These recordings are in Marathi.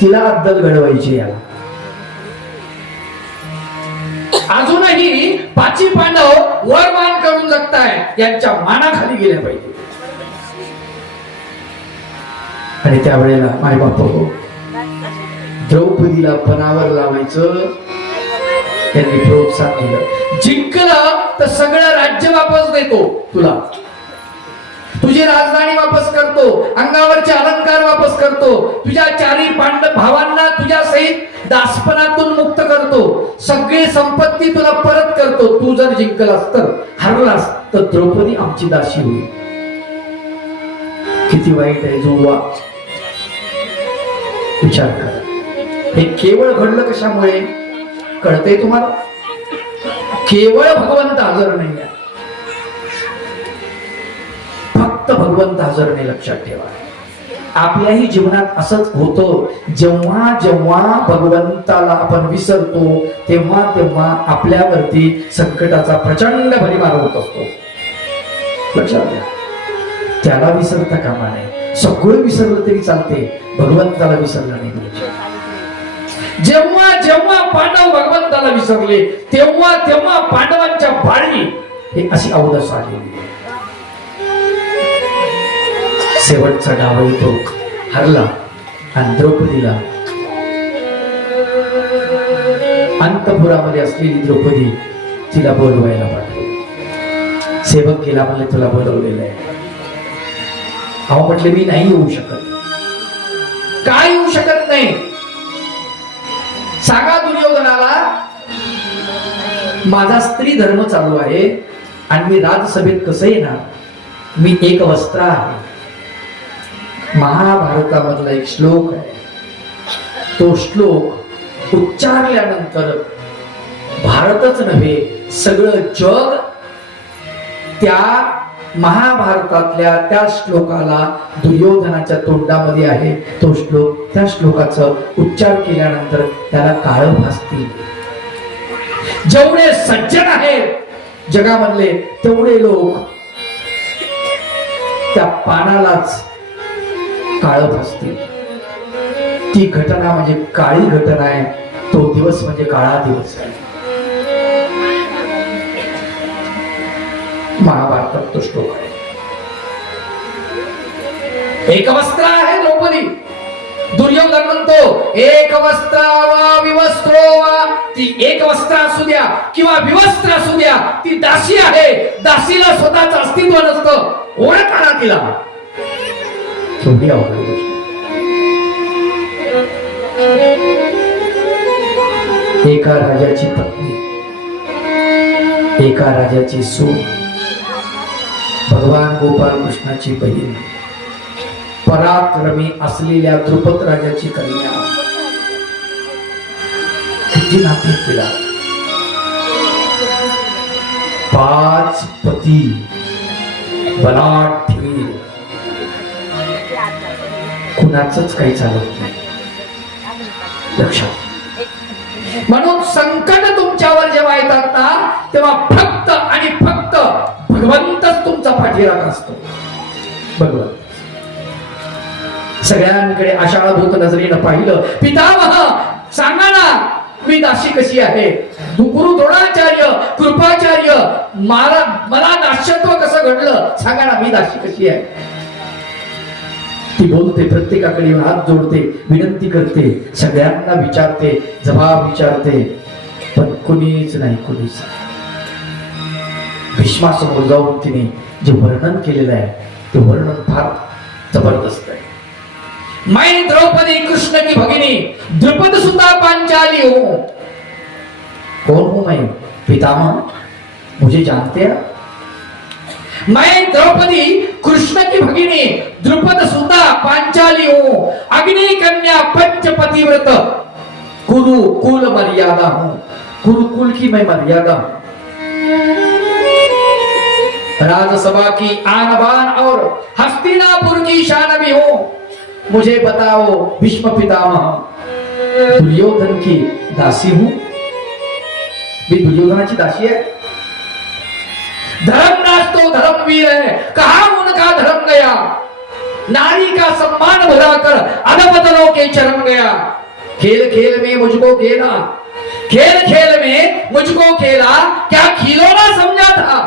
तिला अद्दल घडवायची याला. अजूनही पाची पांडव वर मान करून जगताय, यांच्या मानाखाली गेल्या पाहिजे. आणि त्यावेळेला माय बाप द्रौपदीला पणावर लावायचं त्यांनी प्रोत्साहन दिलं. जिंकलं तर सगळं राज्य वापस देतो तुला, तुझी राजधानी वापस करतो, अंगावरचे अलंकार वापस करतो, तुझ्या चारी पांडव भावांना तुझ्या सहित दासपणातून मुक्त करतो, सगळी संपत्ती तुला परत करतो. तू जर जिंकलास तर, हरलास तर द्रौपदी आमची दासी होईल. किती वाईट आहे जुळवा, विचार करा. हे केवळ घडलं कशामुळे कळतंय तुम्हाला? केवळ भगवंत हजर नाही आहे, फक्त भगवंत हजर नाही. लक्षात ठेवा, आपल्याही जीवनात असंच होतं. जेव्हा जेव्हा भगवंताला आपण विसरतो तेव्हा तेव्हा आपल्यावरती संकटाचा प्रचंड भडीमार होत असतो. लक्षात घ्या, त्याला विसरता कामा नये. सगळं विसरलं तरी चालते, भगवंताला विसरलं नाही पाहिजे. जेव्हा जेव्हा पांडव भगवंताला विसरले तेव्हा तेव्हा पांडवांच्या बाळी हे अशी अवदस आलेली. शेवटचा डाव तो हरला आणि द्रौपदीला, अंतपुरामध्ये असलेली द्रौपदी तिला बोलवायला पाठवली. सेवक केला म्हणले तुला बोलवलेलं आहे. अहो म्हटले मी नाही येऊ शकत. काय येऊ शकत नाही? सांगा दुर्योधनाला, माझा स्त्री धर्म चालू आहे आणि मी राजसभेत कसं येणार? मी एक वस्त्र आहे. महाभारतामधला एक श्लोक आहे, तो श्लोक उच्चारल्यानंतर भारतच नव्हे सगळं जग त्या महाभारतातल्या त्या श्लोकाला दुर्योधनाच्या तोंडामध्ये आहे. तो श्लोक, त्या श्लोकाचा उच्चार केल्यानंतर त्याला काळ भासतील. जेवढे सज्जन आहेत जगामधले तेवढे लोक त्या पानालाच काळ भासतील. ती घटना म्हणजे काळी घटना आहे. तो दिवस म्हणजे काळा दिवस आहे. महाभारतात तो श्लोक आहे. एक वस्त्र आहे द्रौपदी. दुर्योधन म्हणतो एक वस्त्र वा विवस्त्रो वा, ती एक वस्त्र असू द्या किंवा विवस्त्र असू द्या, ती दासी आहे. दासीला स्वतःच अस्तित्व नसतं, ओळख आणा तिला. थोडी अवघड गोष्ट. एका राजाची पत्नी, एका राजाची सून, भगवान गोपाल कृष्णाची बहीण, पराक्रमी असलेल्या द्रुपद राजाची कन्या, किती नाती तिला. 5 पती, बलाढ्य वीर, कुणाचंच काही चालत नाही. लक्षात. म्हणून संकट तुमच्यावर जेव्हा येतात ना तेव्हा फक्त आणि फक्त भगवंतच तुमचा पाठीराखा असतो. भगवंत. सगळ्यांकडे आषाढभूत नजरेनं पाहिलं. पितामह सांगा ना, मी दासी कशी आहे? गुरु द्रोणाचार्य, कृपाचार्य, मला दास्यत्व कसं घडलं सांगा ना, मी दासी कशी आहे? ती बोलते, प्रत्येकाकडे हात जोडते, विनंती करते, सगळ्यांना विचारते, जबाब विचारते, पण कुणीच नाही, कुणीच. भीष्मासमोर जाऊन तिने जे वर्णन केलेलं आहे ते वर्णन फार जबरदस्त आहे. मैं द्रौपदी कृष्ण की भगिनी द्रुपद सुता पांचाली हूं. कौन हूं मैं? पितामह मुझे जानते हैं? मैं द्रौपदी कृष्ण की भगिनी द्रुपद सुता पांचाली हूं. अग्नि कन्या पंचपतिव्रत कुरुकुल मर्यादा हूं. कुरुकुल की मैं मर्यादा हूं. राजसभा की आन बान और हस्तिनापुर की शान भी हूं. मुझे बताओ भीष्म पितामह, दुर्योधन की दासी हूं? मी दुर्योधनाची दासी आहे? धर्मराज तो धर्मवीर है, कहां उनका धर्म गया? नारी का सम्मान भरा कर अनबदलों के चरम गया। खेल खेल में मुझको खेला, खेल खेल में मुझको खेला, क्या खिलौना समझा था।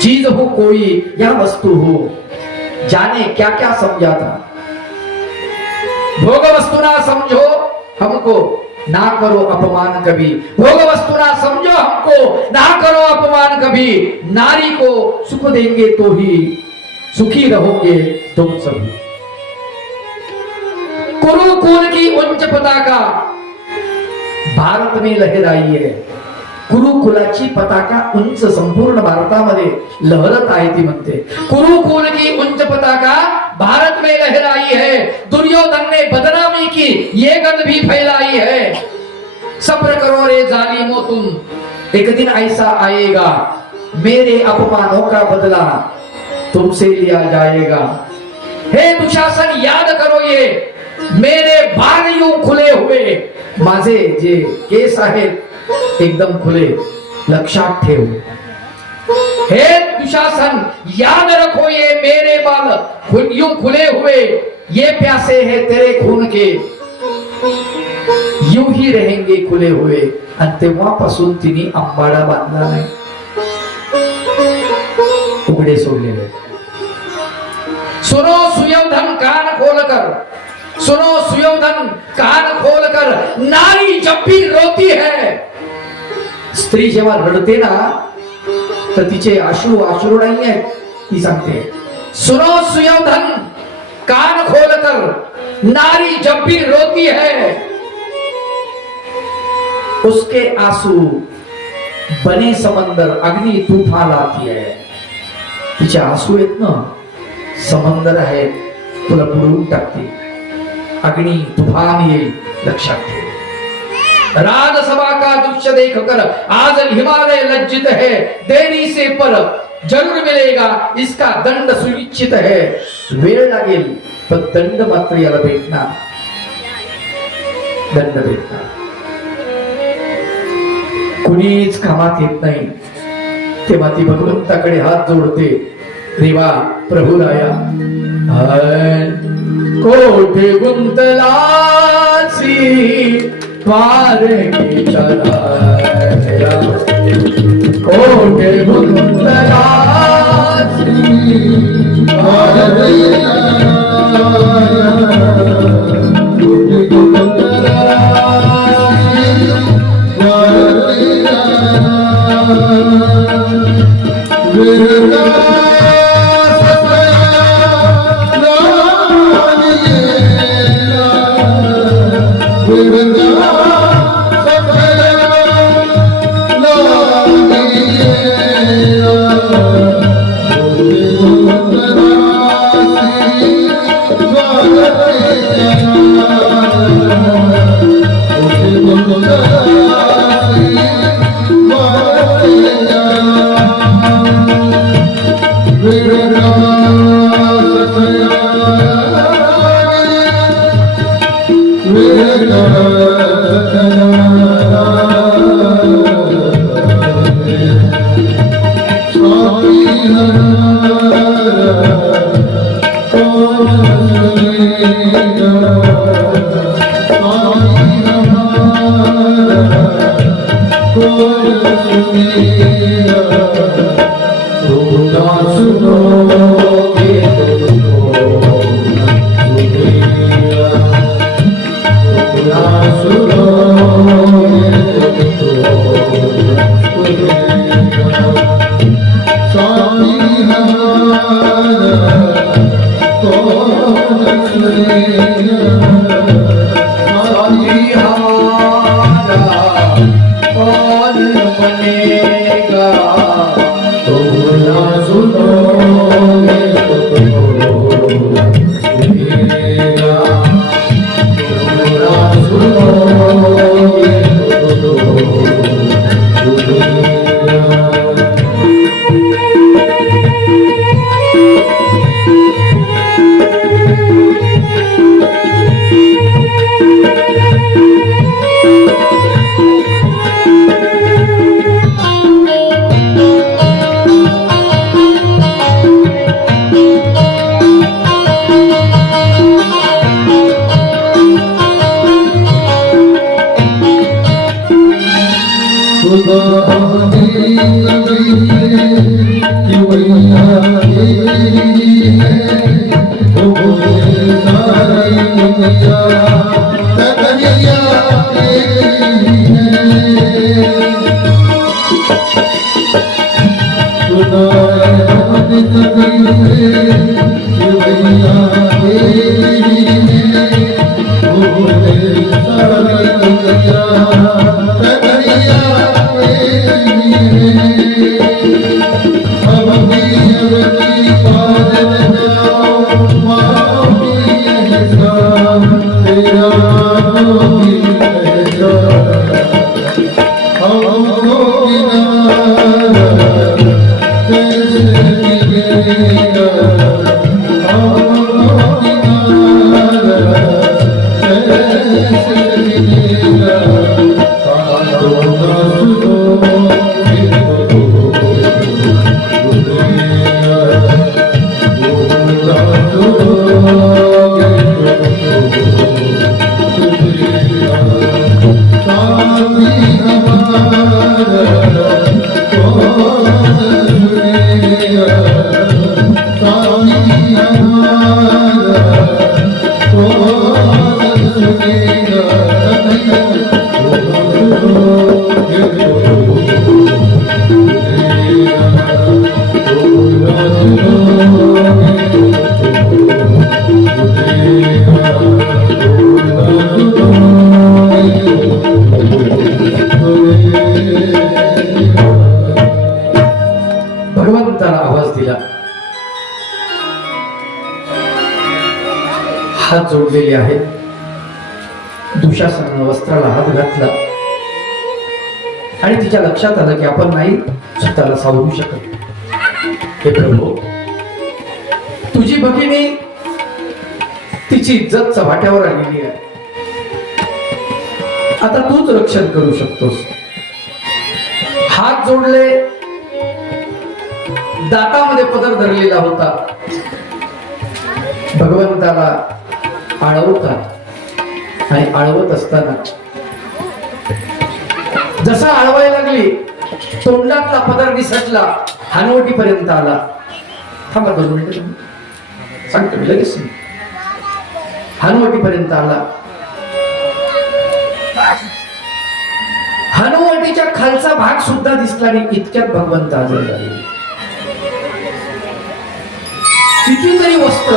चीज हो कोई या वस्तु हो, जाने क्या क्या समझा था। भोग वस्तु ना समझो हमको, ना करो अपमान कभी। भोग वस्तु ना समझो हमको, ना करो अपमान कभी। नारी को सुख देंगे तो ही सुखी रहोगे तुम सभी। कुरुकुल की उच्च पताका भारत में लहराई है। कुरुकुलाची पताका उंच संपूर्ण भारतामध्ये लहरत आहे ती म्हणते। कुरुकुल की उंच पताका भारत में लहराई है। दुर्योधन ने बदनामी की ये गंध भी फैलाई है। सब्र करो रे जालिमो तुम, एक दिन ऐसा आएगा मेरे अपमानों का बदला तुमसे लिया जाएगा। हे दुशासन याद करो ये मेरे बाण यूं खुले हुए, माझे जे केस आहेत एकदम खुले, लक्षात ठेव। हे दुशासन याद रखो ये मेरे बाल यूं खुले हुए, ये प्यासे हैं तेरे खून के, यूं ही रहेंगे खुले हुए। आणि तेव्हापासून तिने अंबाडा बांधला नाही, उघडे सोडलेले। सुनो सुयोधन कान खोलकर, सुनो सुयोधन कान खोलकर, नारी जब भी रोती है, स्त्री जेव्हा रडते ना तर तिचे अश्रू अश्रू नाही आहेत, ती सांगते सुनो सुयोधन कान खोलकर, नारी जब भी रोती है उसके आंसू बने समंदर अग्नि तूफान लाती है। तिचे आंसू आहेत ना समंदर आहे, तुला बुडवून टाकते, अग्नि तूफान येईल, लक्षात ठेव। राजसभा का दृश्य देख कर आज हिमालय लज्जित है, देरी से पर जरूर मिलेगा इसका दंड सुनिश्चित है। वेळ लागेल पण दंड मात्र याला भेटणार, दंड भेटणार। कुणीच कामात येत नाही तेव्हा ती भगवंताकडे हात जोडते, देवा प्रभुराया कोठे गुंतलासी द्वार की चराया, कोठे गुंतलासी द्वार की चराया, कोठे गुंतलासी द्वार की चराया। भगवंताला आवाज दिला, हात जोडलेले आहेत. दुशासनानं वस्त्राला हात घातला आणि तिच्या लक्षात आलं की आपण नाही स्वतःला सावरू शकत. हे प्रभू, तुझी भगिनी तिची इज्जत चव्हाट्यावर आलेली आहे, आता तूच रक्षण करू शकतोस. हात जोडले, दातामध्ये पदर धरलेला होता. भगवंताला आळवतात आणि आळवत असताना जसा आळवायला लागली तोंडातला पदर निसटला, हानवटीपर्यंत आला. थांबा 2 मिनिटं सांगतो मी लगेच. हानवटीपर्यंत आला. हानवटीच्या खालचा भाग सुद्धा दिसला नाही, इतक्यात भगवंत हजर झाले. कितीतरी वस्त्र,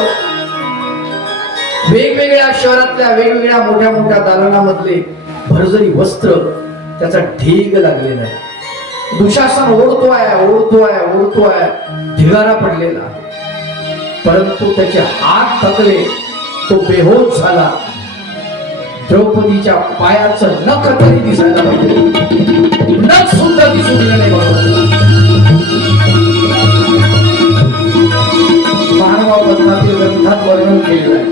वेगवेगळ्या शहरातल्या वेगवेगळ्या मोठ्या मोठ्या दालनामधले भरजरी वस्त्र, त्याचा ढीग लागलेला आहे. दुशासन ओढतोय, ढिगारा पडलेला, परंतु त्याचे हात थकले, तो बेहोश झाला. द्रौपदीच्या पायाचं नख तरी दिसायला पाहिजे, नख सुद्धा दिसून गेलं नाही. मानवा पद्मातील ग्रंथात वर्णन केलेलं आहे.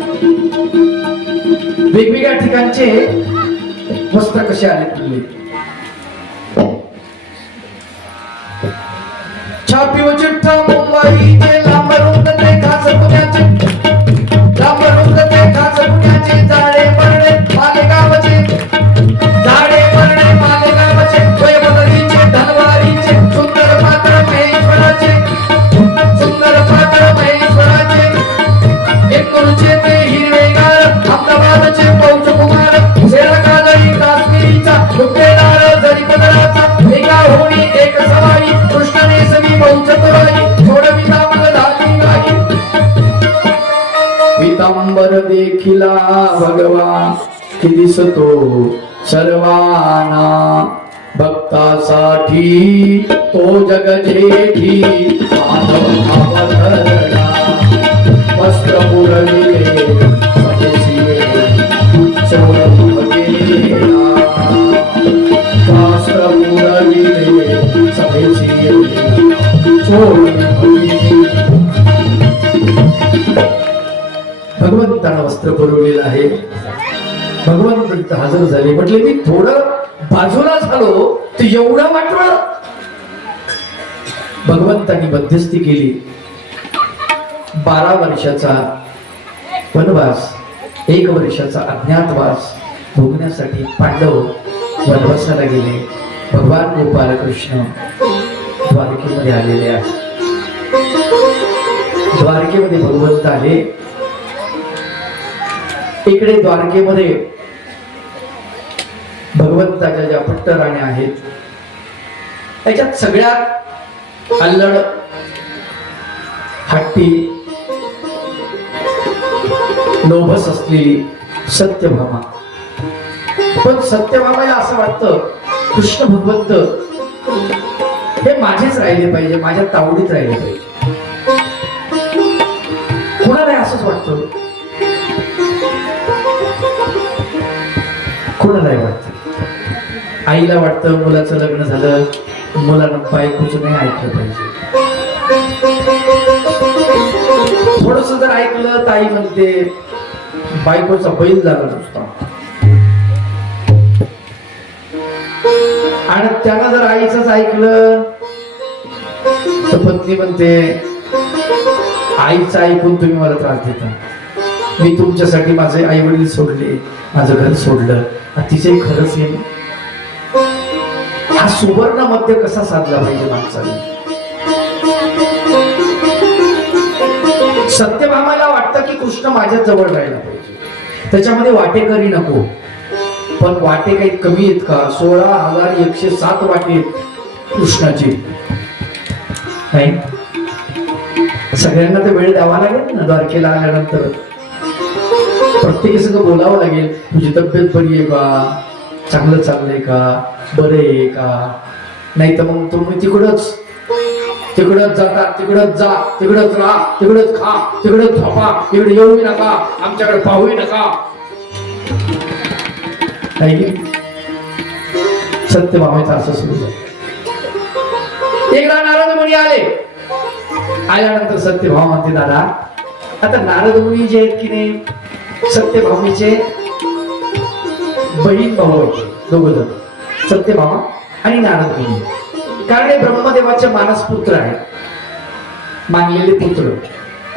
वेगवेगळ्या ठिकाणचे वस्त्र कसे आले तुले. छापीव चिठ्ठा मुंबईचे, लांब रुंद ते खास पुण्याचे, लांब रुंद ते खास पुण्याचे, जाडे पडणे मालेगावचे, जाडे पडणे मालेगावचे, वैभवरीचे, धनवारीचे, सुंदर पात्र महेश्वराचे, सुंदर पात्र महेश्वराचे, एकूणचे ते हिरवेगार अहमदाबादचे पौष कुमार, सेरा काजळी काश्मीरीचा रुपेदार जरी पदराचा, एका होणी एक सवाई, कृष्णाने सवी बहुचतुराई, सोडविता मग झाली गाई. पीतांबर देखिला भगवान कि दिसतो सर्वांना, भक्तासाठी तो जग जेठी अवतरणा. वस्त्र पुरविले स्वदेशी सोडून गेला, वस्त्र पुरविले स्वदेशी सोडून गेला. भगवंताला वस्त्र पुरवलेलं आहे. भगवंत हजर झाले. म्हटले मी थोडं बाजूला झालो तर एवढं वाटलं. भगवंतांनी मध्यस्थी केली. 12 वर्षाचा वनवास, 1 वर्षाचा अज्ञातवास भोगण्यासाठी पांडव वनवासाला गेले. भगवान गोपालकृष्ण द्वारकेमध्ये आलेले आहेत. द्वारकेमध्ये भगवंत आले. इकडे द्वारकेमध्ये भगवंताच्या ज्या पट्टराण्या आहेत त्याच्यात सगळ्यात अल्लड, हट्टी, लोभस असलेली सत्यभामा. पण सत्यभामाला असं वाटतं कृष्ण भगवंत हे माझेच राहिले पाहिजे, माझ्या तावडीत राहिले पाहिजे. कोणाला असंच वाटतं? कोणालाही वाटतं. आईला वाटतं मुलाचं लग्न झालं, मुलानं बायकोचं नाही ऐकलं पाहिजे. थोडस जर ऐकलं तर आई म्हणते बायकोचा बैल झाला नुसता. आणि त्यानं जर आईचंच ऐकलं तर पत्नी म्हणते आईचं ऐकून तुम्ही मला त्रास देता. मी तुमच्यासाठी माझे आई वडील सोडले, माझं घर सोडलं. तिचे खरंच आहे. हा सुवर्ण मध्य कसा साधला पाहिजे माणसाने? सत्यभामाला वाटतं की कृष्ण माझ्या जवळ राहायला पाहिजे, त्याच्यामध्ये वाटेकरी नको. पण वाटे काही कमी आहेत का? 16,107 वाटे कृष्णाची नाही. सगळ्यांना ते वेळ द्यावा लागेल ना. द्वारकेला आल्यानंतर प्रत्येकी सगळं बोलावं लागेल. तुझी तब्येत बरी आहे का? चांगलं चाललंय का? बरं आहे का? नाही तर मग तुम्ही तिकडच जाता, तिकडच जा, तिकडच राहा, तिकडच खा, तिकडच झोपा, तिकडे येऊ नका, आमच्याकडे पाहू नका. सत्यभामेचं असं सुरू झालं. एकदा नारद मुनी आले. आल्यानंतर सत्यभामा म्हणते दादा, आता नारद मुनी जे आहेत की नाही सत्यभामेचे बहीण भाऊ होते दोघ जण, सत्यभामा आणि नारद मुनी. कारण हे ब्रह्मदेवाचे मानस पुत्र आहेत, मानलेले पुत्र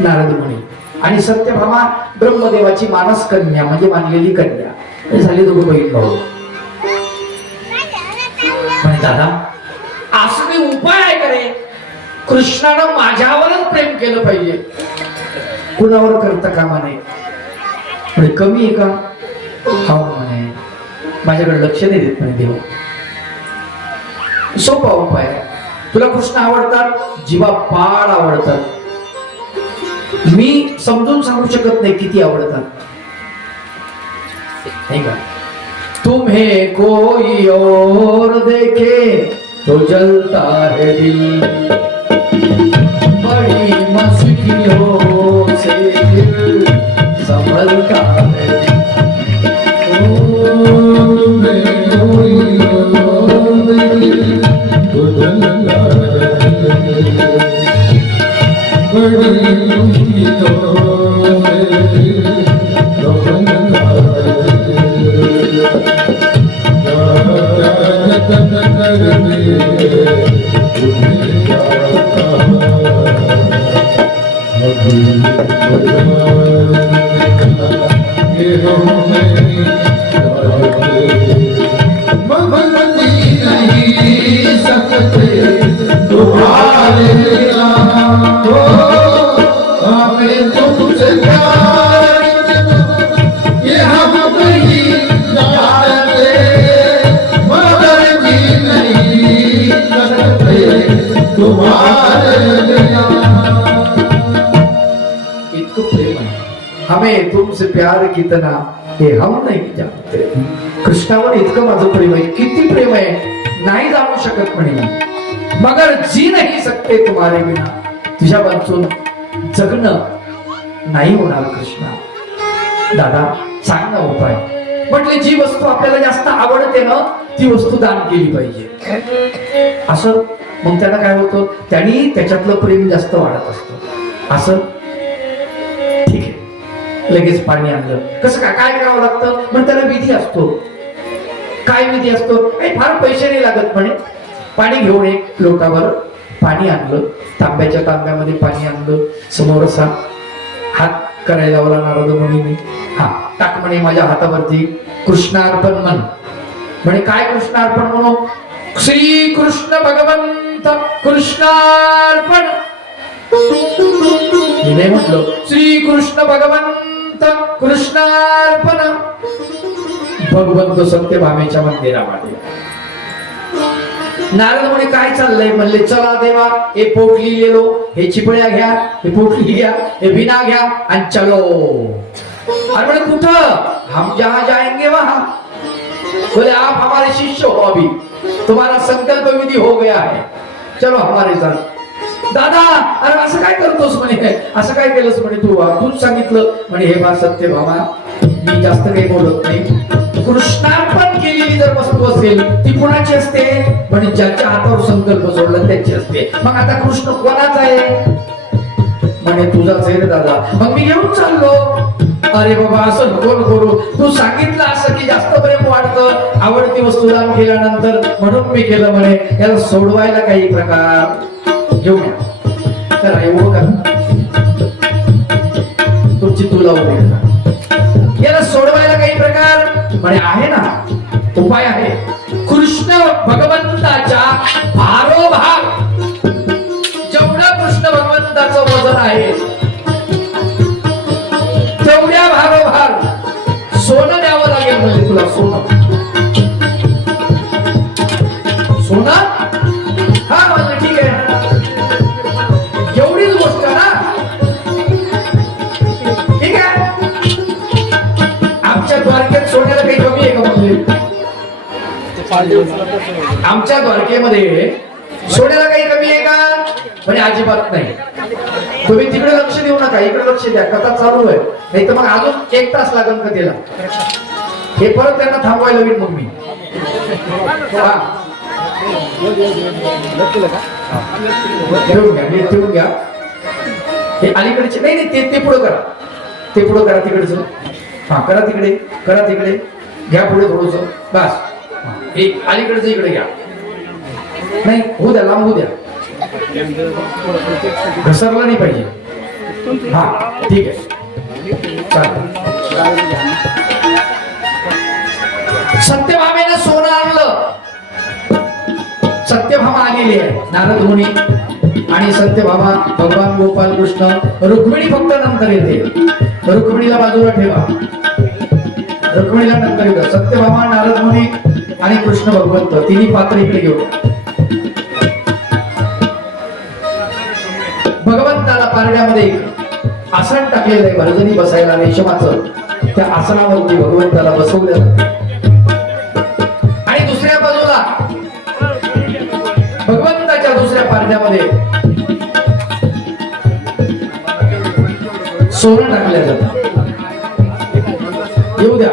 नारद मुनी. आणि सत्यभामा ब्रह्मदेवाची मानस कन्या म्हणजे मानलेली कन्या. हे झाले दोघं बहीण भाऊ. म्हणे दादा असं काही उपाय आहे का रे? कृष्णानं माझ्यावरच प्रेम केलं पाहिजे, कुणावर करता कामा नये. म्हणजे कमी आहे का? हा म्हणे माझ्याकडे लक्ष नाही देत म्हणे देव. सोपा उपाय आहे. तुला कृष्ण आवडतात, जीवा पाड आवडतात. मी समजून सांगू शकत नाही किती आवडतात. नाही का? तुम्हें कोई और देखे तो जलता है दिल, बड़ी मुश्किलों से दिल संभलता है. तुम्हें कोई और देखे तो जलता है दिल, बड़ी मुश्किलों से दिल संभलता है. हमें तुमसे प्यार कितना हे हम नहीं जानते. कृष्णावर इतकं माझं प्रेम आहे. किती प्रेम आहे नाही जाणू शकत म्हणे. मगर जी नाही सकते तुम्हारे बिना, तुझ्या वाचून जगणं नाही होणार कृष्णा. दादा सांग ना उपाय. म्हटले जी वस्तू आपल्याला जास्त आवडते ना ती वस्तू दान केली पाहिजे. असं मग त्याला काय होतं, त्यांनी त्याच्यातलं प्रेम जास्त वाढत असतं. असं ठीक आहे. लगेच पाणी आणलं. कसं काय करावं लागतं? मग त्याला विधी असतो. काय विधी असतो? फार पैसे नाही लागत म्हणे. पाणी घेऊन एक लोटावर पाणी आणलं, तांब्याच्या तांब्यामध्ये पाणी आणलं. समोर असा हात करायला लावला नारद मुनींनी. हा टाक म्हणे माझ्या हातावरती. कृष्णार्पण म्हण म्हणे. काय कृष्णार्पण म्हणू? श्री कृष्ण भगवंत कृष्णार्पण. मी नाही म्हटलं श्री कृष्ण भगवंत कृष्णार्पण. भगवंत सत्यभामेच्या मंदिरामध्ये नारद म्हणे काय चाललंय? म्हणले चला देवा, हे पोट लिहिलेलो, हे चिपळ्या घ्या, हे पोटली घ्या, हे बिना घ्या आणि चलो. अरे म्हणे कुठं? हम जहां जाएंगे वहां. बोले आप हमारे शिष्य हो, अभी तुम्हारा संकल्प विधि हो गया है, चलो हमारे साथ. दादा अरे असं काय करतोस म्हणे, असं काय केलंस म्हणे तू? तूच सांगितलं म्हणे. हे बा सत्यभामा, मी जास्त काही बोलत नाही. कृष्णार्पण केलेली जर वस्तू असेल ती कोणाची असते? म्हणजे ज्याच्या हातावर संकल्प सोडला त्याची असते. मग आता कृष्ण कोणाचा आहे? म्हणे तुझाच आहे रे दादा. मग मी घेऊन चाललो. अरे बाबा असं नको करू, तू सांगितलं असं की जास्त प्रेम वाढतं आवडती वस्तू दान केल्यानंतर, म्हणून मी केलं म्हणे. याला सोडवायला काही प्रकार घेऊन या. तर एवढं का तुमची तुला उभी, याला सोडवायला काही प्रकार म्हणे आहे ना, उपाय आहे. कृष्ण भगवंताच्या भारोभार जेवढं कृष्ण भगवंताचं वजन आहे तेवढ्या भारोभार सोनं द्यावं लागेल. म्हणजे तुला सोनं, सोनं हा म्हणजे ठीक आहे, एवढीच गोष्ट ना, ठीक आहे. आमच्या द्वारकेत सोन्याला काही कमी आहे का? म्हणजे आमच्या द्वारकेमध्ये सोन्याला काही कमी आहे का? म्हणजे अजिबात नाही. तुम्ही तिकडे लक्ष देऊ नका, इकडे लक्ष द्या. कथा चालू आहे, नाही तर मग अजून 1 तास लागेल कथेला. हे परत त्यांना थांबवायला होईल. मग मी ठेवून घ्या. हे अलीकडचे नाही नाही, ते पुढं करा, ते पुढं करा तिकडचं. हा करा तिकडे, करा तिकडे, घ्या पुढे थोडस. बस एक अलीकडचं इकडे घ्या. नाही होऊ द्या, लांब होऊ द्या, घसरला नाही पाहिजे. हा ठीक आहे, चालेल. सत्यभामेनं सोनं आणलं. सत्यभामा आलेली आहे. नारद मुनी आणि सत्यभामा, भगवान गोपाल कृष्ण. रुक्मिणी फक्त नंतर येते. रुक्मिणीला बाजूला ठेवा, रुक्मिणीला नंतर येतं. सत्यभामा, नारद मुनी आणि कृष्ण भगवंत तिन्ही पात्र इकडे घेऊन. भगवंताला पारड्यामध्ये आसन टाकलेलं आहे, भरजनी बसायला रेशमाचं. त्या आसनावरती भगवंताला बसवलं जातं. आणि दुसऱ्या बाजूला भगवंताच्या दुसऱ्या पारड्यामध्ये सोनं टाकलं जातं. येऊ द्या.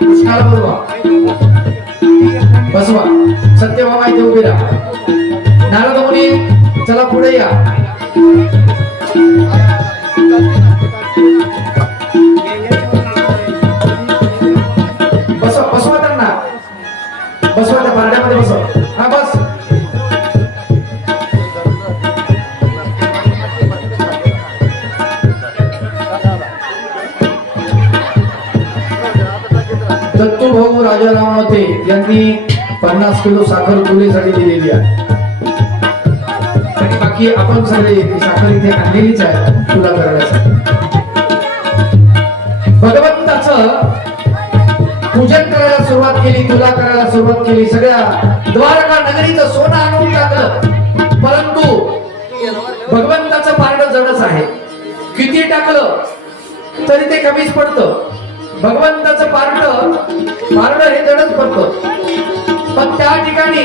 कृष्णाला बोलवा, बसवा. सत्यभामा इथे उभी राहा. नारद मुनी चला पुढे या. बसवा, बसवा त्यांना, बसवा त्या पारड्यामध्ये बसवा. हा बस. दत्तू भाऊ राजाराम मते यांनी 50 किलो साखर तुलेसाठी दिलेली आहे. आणि बाकी आपण सगळे साखर इथे आणलेलीच आहे तुला करण्यासाठी. भगवंताचं पूजन करायला सुरुवात केली, तुला करायला सुरुवात केली. सगळ्या द्वारका नगरीचं सोनं आणून टाकलं. परंतु भगवंताचं पारडं जडच आहे. किती टाकलं तरी ते कमीच पडतं. भगवंताचं पारड हे जडच पडतं. पण त्या ठिकाणी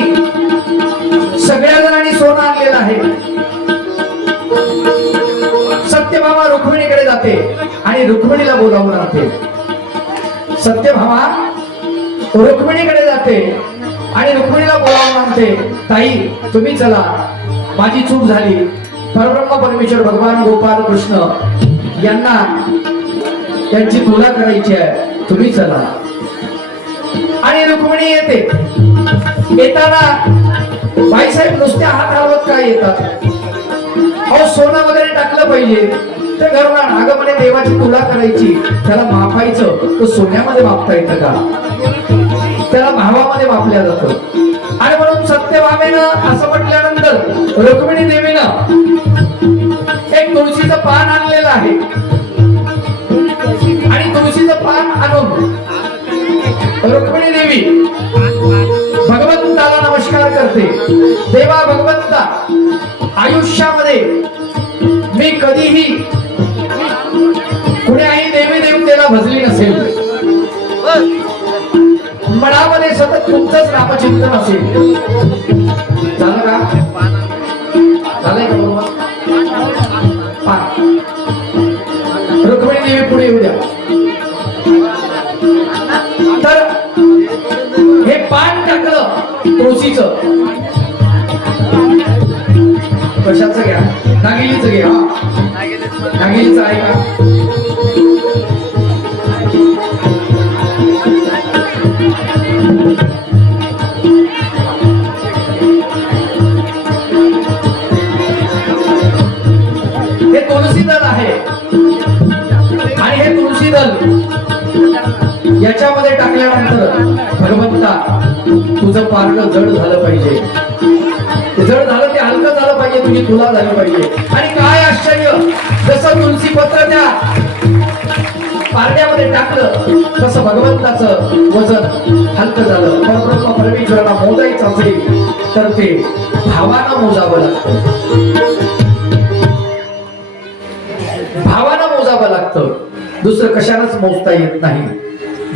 सगळ्या जणांनी सोनं आणलेलं आहे. सत्यभामा रुक्मिणीकडे जाते आणि रुक्मिणीला बोलावून आणते. सत्यभामा रुक्मिणीकडे जाते आणि रुक्मिणीला बोलावून आणते. ताई तुम्ही चला, माझी चूक झाली. परब्रह्म परमेश्वर भगवान गोपाल कृष्ण यांना त्यांची तुला करायची आहे, तुम्ही चला. आणि रुक्मिणी येते. येताना बाईसाहेब नुसत्या हात हलवत काय येतात? अहो सोनं वगैरे टाकलं पाहिजे. ते घरून आण. अगं म्हणे देवाची तुला करायची, त्याला मापायचं तर सोन्यामध्ये मापता येतं का? त्याला भावामध्ये मापल्या जातं. आणि म्हणून सत्यभामेनं असं म्हटल्यानंतर रुक्मिणी देवीनं एक तुळशीचं पान आणलेलं आहे आणि तुळशीचं पान आणून रुक्मिणी देवी भगवंताला नमस्कार करते. देवा भगवंता, आयुष्यामध्ये मी कधीही कुणी आई देवी देवतेला भजली नसेल. मनामध्ये सतत तुमचंच नामचिंतन असेल. झालं का? झालंय का बरोबर? रुक्मिणी देवी पुढे येऊ द्या. तर हे पान टाकलं तुळशीचं. कशाचं घ्या? नागिलीचं घ्या. नागिलीचं आहे का? हे तुळशी दल आहे आणि हे तुळशी दल याच्यामध्ये टाकल्यानंतर भगवंता तुझं पारडं जड झालं पाहिजे. ते जड झालं, ते हलकं झालं पाहिजे, तुझी तुला झाली पाहिजे. आणि काय आश्चर्य, जसं तुळशी पत्र त्या पारड्यामध्ये टाकलं तसं भगवंताचं वजन हलकं झालं. परब्रह्म परमेश्वराला मोजायचं असेल तर ते भावानं मोजावं लागतं. भावानं मोजावं लागतं, दुसरं कशानंच मोजता येत नाही.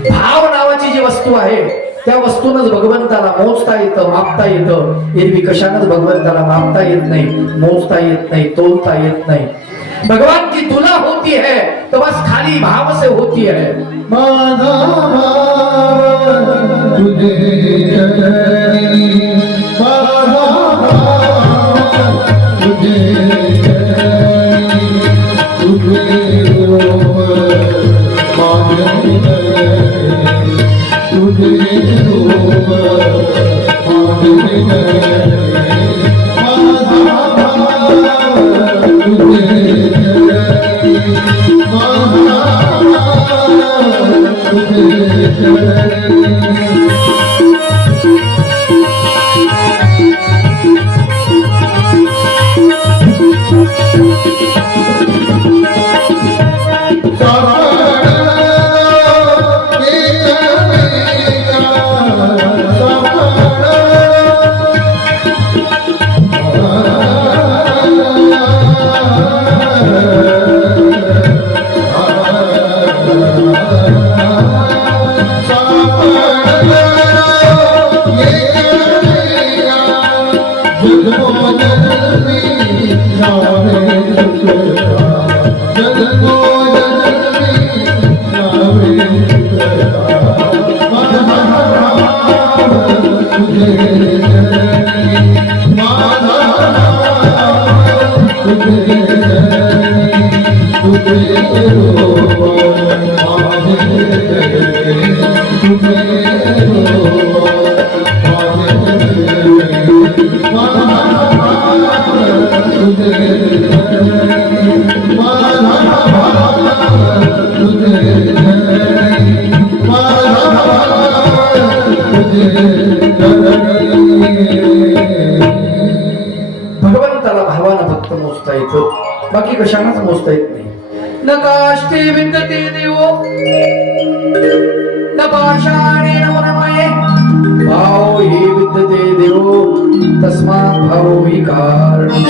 भाव नावाची जी वस्तू आहे त्या वस्तूनच भगवंताला मोजता येतं, मापता येतं. एरवी कशानंच भगवंताला मापता येत नाही, मोजता येत नाही, तोलता येत नाही. भगवान की तुला होती है तो बस खाली भाव से होती है. माझा भाव तुझे चरणी, माझा भाव तुझे चरणी, तुझे रूप माझे नयने, तुझे रूप माझे नयने, माझा भाव तुझे भगवंताला भावानं फक्त मोजता येतं, बाकी कशानंच मोजता येत नाही. न काष्टे विद्यते देवो न पाषाणेन मनमये, भाव हि विद्यते देवो तस्मात् भावो हि कारणम्.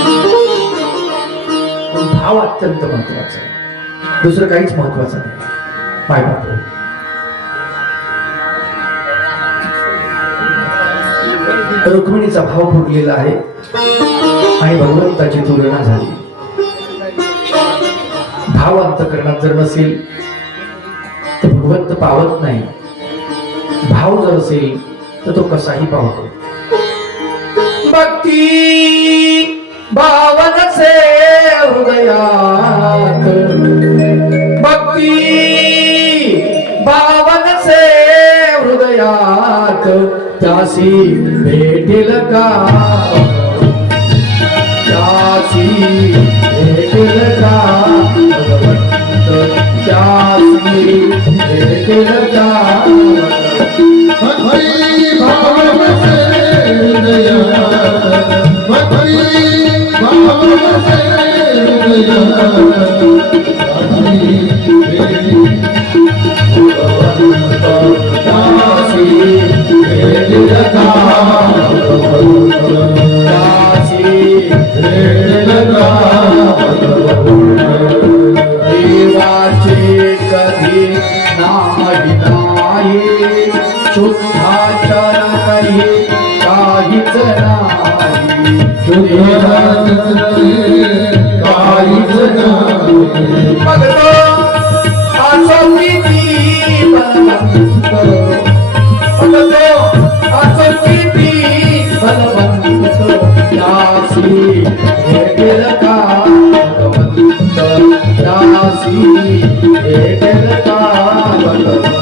भाव अत्यंत महत्वाचा आहे, दुसरं काहीच महत्वाचं नाही. पाय बापू, रुक्मिणीचा भाव फुटलेला आहे आणि भगवंताची तुलना झाली. भाव अंतःकरणात जर नसेल तर भगवंत पावत नाही. भाव जर असेल तर तो कसाही पावतो. भक्ती भावन से हृदयात, भक्ती भावन से हृदयात, त्यासी भेटेल का, त्यासी भेटेल का देवाचे कधी नाम नाही, शुद्धाचरण काही काहीच नाही, काहीच नाही. भगत असं किती बलवंत, भगत असं किती बलवंत, दासी भेटेल का भगवंत, दासी भेटेल का भगवंत.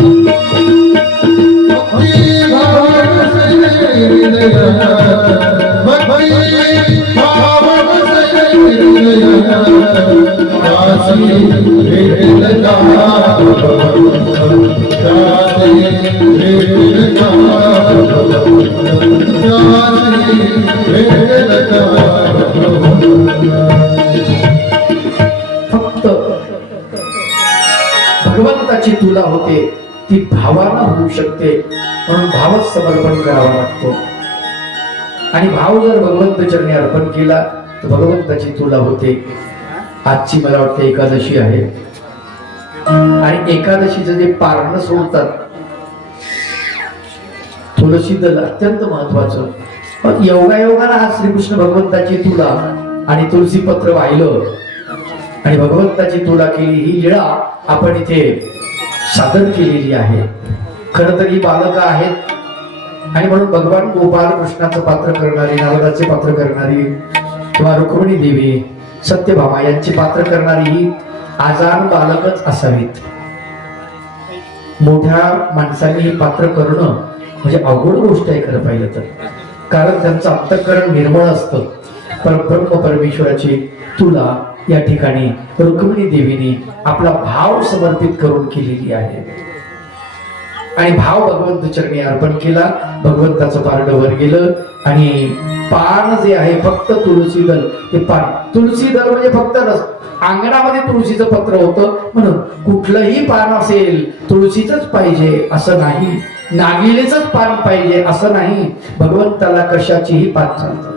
फक्त भगवंताची तुला होते ती भावाला होऊ शकते, म्हणून भावच समर्पण करावा लागतो. आणि भाव जर भगवंत चरणी अर्पण केला तर भगवंताची तुला होते. आजची मला वाटते एकादशी आहे आणि एकादशीचं जे पारणं सोडतात तुळशी दल अत्यंत महत्वाचं. पण योगायोगाला हा श्रीकृष्ण भगवंताची तुला आणि तुळशी पत्र वाहिलं आणि भगवंताची तुला केली ही लीळा आपण इथे सादर केलेली आहे. खर तर ही बालक आहेत आणि म्हणून भगवान गोपाल कृष्णाचं पात्र करणारी, नारदाचे पात्र करणारी किंवा रुक्मिणी देवी सत्यभामा यांची पात्र करणारी ही आजान बालकच असावीत. मोठ्या माणसांनी ही पात्र करणं म्हणजे अवघड गोष्ट आहे खरं पाहिलं तर, कारण त्यांचं अंतःकरण निर्मळ असतं. परब्रह्म परमेश्वराची तुला या ठिकाणी रुक्मिणी देवीने आपला भाव समर्पित करून केलेली आहे आणि भाव भगवंत चरणी अर्पण केला. भगवंताचं पारड वर गेलं आणि पान जे आहे फक्त तुळशी दल, ते पान तुळशी दल म्हणजे फक्त अंगणामध्ये तुळशीचं पत्र होतं म्हणून कुठलंही पान असेल तुळशीच पाहिजे असं नाही, नागिलेच पान पाहिजे असं नाही. भगवंताला कशाचीही पान चालतं.